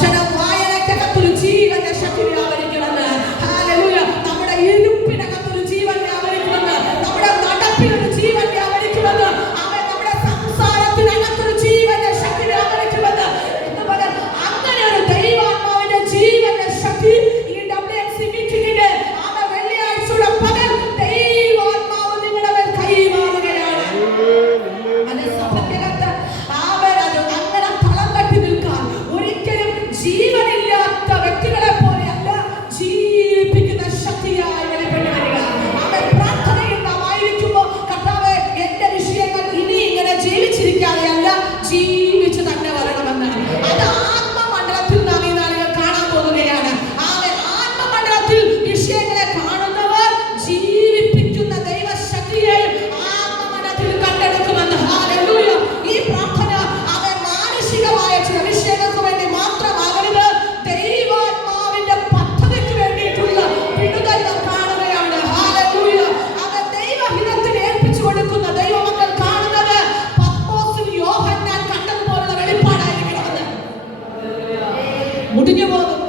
വചനം വായനക്കകത്തൊരു ജീവന്റെ ശക്തി വ്യാപരിക്കുമെന്ന്. ഹല്ലേലൂയ. നമ്മുടെ ഇരുപ്പിനകത്തൊരു ജീവൻ വ്യാപരിക്കുമെന്ന്. നമ്മുടെ നടപ്പിലൊരു ജീവൻ വ്യാപരിക്കുമെന്ന്. അവൻ നമ്മുടെ സംസാരത്തിനകത്തൊരു ജീവന്റെ ശക്തി വ്യാപരിക്കുമെന്ന്. അങ്ങനെ ഒരു ദൈവാത്മാവിന്റെ ജീവന്റെ ശക്തി ഈ WMC മീറ്റിംഗിന്റെ അവൻ വെള്ളിയാഴ്ചയുടെ പകൽ ദൈവാത്മാവ് നിങ്ങളുടെ മേൽ കൈമാറുകയാണ്. അത് സഭയ്ക്കകത്ത് അവരത് അങ്ങനെ തളം കെട്ടി നിൽക്കാൻ ഒരിക്കലും ജീവനില്ലാത്ത വ്യക്തികളെ പോലെയല്ല ജീവിപ്പിക്കുന്ന ശക്തിയായി വെളിപ്പെട്ട് വരിക. അവൻ പ്രാർത്ഥനയിൽ നാം ആയിരിക്കുമ്പോൾ കർത്താവേ എന്റെ വിഷയങ്ങൾ ഇനി ഇങ്ങനെ ജീവിച്ചിരിക്കാതെയല്ല ജീവിച്ചു തന്നെ വരണമെന്ന്. അത് ആത്മമണ്ഡലത്തിൽ നാം ഈ നാളുകൾ കാണാൻ പോകുകയാണ്. അവൻ ആത്മമണ്ഡലത്തിൽ വിഷയങ്ങളെ കാണുന്നവർ ജീവിപ്പിക്കുന്ന ദൈവശക്തിയെയും ആത്മമണ്ഡലത്തിൽ കണ്ടെടുക്കുമെന്ന്. ഹല്ലേലൂയ. ഈ പ്രാർത്ഥന അവൻ മാനുഷികമായ ചില വിഷയങ്ങൾക്ക് വേണ്ടി മാത്രമാകരുത്. ദൈവാത്മാവിന്റെ പദ്ധതിക്ക് വേണ്ടിയിട്ടുള്ള വിടുതൽ നാം കാണുകയാണ്. ഹല്ലേലൂയ. അവൻ ദൈവഹിതത്തിന് ഏൽപ്പിച്ചു കൊടുക്കുന്ന ദൈവമക്കൾ കാണുന്നത് പത്മോസിൽ യോഹന്നാൻ കണ്ടതുപോലുള്ള വെളിപ്പാടായിരിക്കണമെന്ന്. മുടിഞ്ഞു പോകും